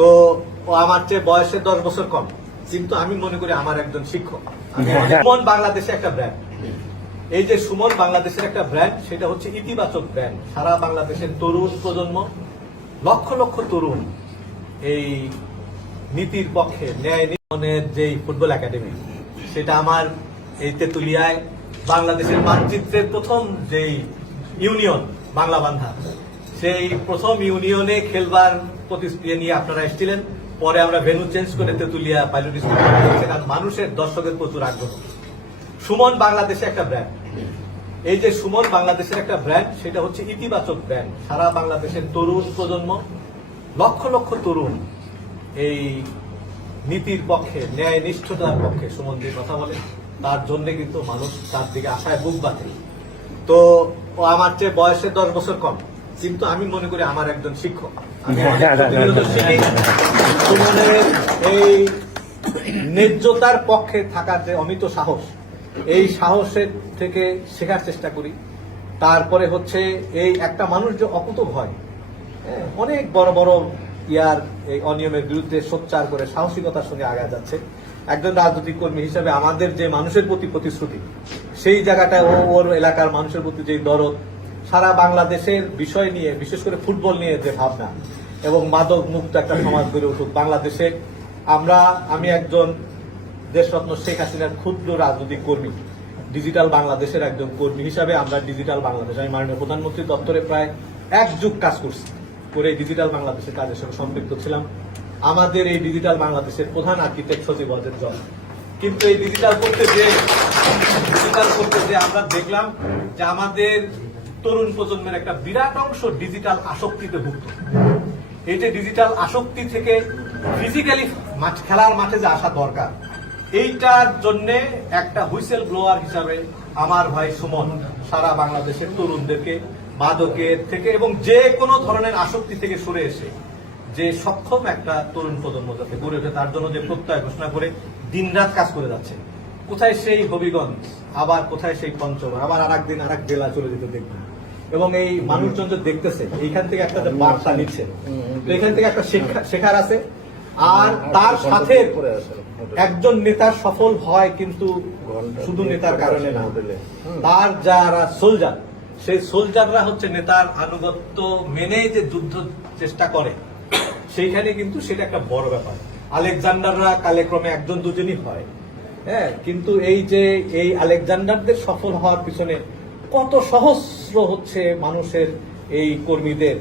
তো ও আমার চেয়ে বয়সে দশ বছর কম। কিন্তু আমি মনে করি আমার একজন শিক্ষক। সুমন বাংলাদেশে একটা ব্র্যান্ড এই যে সুমন বাংলাদেশের একটা ব্র্যান্ড সেটা হচ্ছে ইতিবাচক ব্র্যান্ড সারা বাংলাদেশের তরুণ প্রজন্ম লক্ষ লক্ষ তরুণ এই নীতির পক্ষে ন্যায় নির্মাণের যে ফুটবল একাডেমি সেটা আমার এই তেতুলিয়ায় বাংলাদেশের মানচিত্রের প্রথম যেই ইউনিয়ন বাংলা বান্ধা। সেই প্রথম ইউনিয়নে খেলবার প্রতিক্রিয়া নিয়ে আপনারা এসেছিলেন। পরে আমরা ভেনু চেঞ্জ করে তেতুলিয়া পাইলট স্কুল মানুষের, দর্শকের প্রচুর আগ্রহ। সুমন বাংলাদেশে একটা ব্র্যান্ড এই যে সুমন বাংলাদেশের একটা ব্র্যান্ড সেটা হচ্ছে ইতিবাচক ব্র্যান্ড সারা বাংলাদেশের তরুণ প্রজন্ম, লক্ষ লক্ষ তরুণ এই নীতির পক্ষে ন্যায় নিষ্ঠতার পক্ষে সুমন দিয়ে কথা বলে, তার জন্য কিন্তু মানুষ তার দিকে আশায় বুক বাঁধে। তো আমার চেয়ে বয়সে দশ বছর কম। কিন্তু আমি মনে করি আমার একজন শিক্ষক। প্রতিনিয়ত শিখি। সুমনের এই ন্যায্যতার পক্ষে থাকার যে অমিত সাহস এই সাহসের থেকে শেখার চেষ্টা করি। তারপরে হচ্ছে এই একটা মানুষ যে অকুত ভয় হ্যাঁ, অনেক বড় বড় ইয়ার এই অনিয়মের বিরুদ্ধে সোচ্চার করে সাহসিকতার সঙ্গে আগে যাচ্ছে। একজন রাজনৈতিক কর্মী হিসেবে আমাদের যে মানুষের প্রতি প্রতিশ্রুতি সেই জায়গাটায় ও ওর এলাকার মানুষের প্রতি যে দরদ সারা বাংলাদেশের বিষয় নিয়ে, বিশেষ করে ফুটবল নিয়ে যে ভাবনা এবং মাদক মুক্ত একটা সমাজ গড়ে উঠুক বাংলাদেশে, আমরা, আমি একজন দেশরত্ন শেখ হাসিনার ক্ষুদ্র রাজনৈতিক কর্মী, ডিজিটাল বাংলাদেশের একজন কর্মী হিসাবে আমরা ডিজিটাল বাংলাদেশ, আমি মাননীয় প্রধানমন্ত্রী দপ্তরে প্রায় এক যুগ কাজ করছি, করে ডিজিটাল বাংলাদেশের কাজের সঙ্গে সম্পৃক্ত ছিলাম। আমাদের এই ডিজিটাল বাংলাদেশের প্রধান আর্কিটেক্ট সচিব অজের জল। কিন্তু এই ডিজিটাল করতে যে, ডিজিটাল করতে যে আমরা দেখলাম যে আমাদের তরুণ প্রজন্মের একটা বিরাট অংশ ডিজিটাল আসক্তিতে ভুক্ত। এই যে ডিজিটাল আসক্তি থেকে ফিজিক্যালি মাঠ, খেলার মাঠে যে আসা দরকার, এইটার জন্য একটা হুইসেল ব্লোয়ার হিসাবে আমার ভাই সুমন সারা বাংলাদেশের তরুণদেরকে, মাদকের থেকে এবং যে কোনো ধরনের আসক্তি থেকে সরে এসে যে সক্ষম একটা তরুণ প্রজন্ম যাতে গড়ে ওঠে, তার জন্য যে প্রত্যয় ঘোষণা করে দিনরাত কাজ করে যাচ্ছে। কোথায় সেই হবিগঞ্জ আবার কোথায় সেই পঞ্চগড় আবার আর একদিন আর এক জেলা চলে যেতে দেখবেন এবং এই মানুষজন যে দেখতেছে এইখান থেকে একটা যে বার্তা নিচ্ছে তো এখান থেকে একটা শেখা- শেখার আছে। আর তার সাথে একজন নেতা সফল হয় কিন্তু শুধু নেতার কারণে না। তার যারা সোলজার সেই সোলজাররা হচ্ছে নেতার আনুগত্য মেনে যে যুদ্ধ চেষ্টা করে সেইখানে কিন্তু সেটা একটা বড় ব্যাপার। আলেকজান্ডাররা কালেক্রমে একজন দুজনই হয়। হ্যাঁ কিন্তু এই যে এই আলেকজান্ডারদের সফল হওয়ার পিছনে কত সহস্র হচ্ছে মানুষের এই কর্মীদের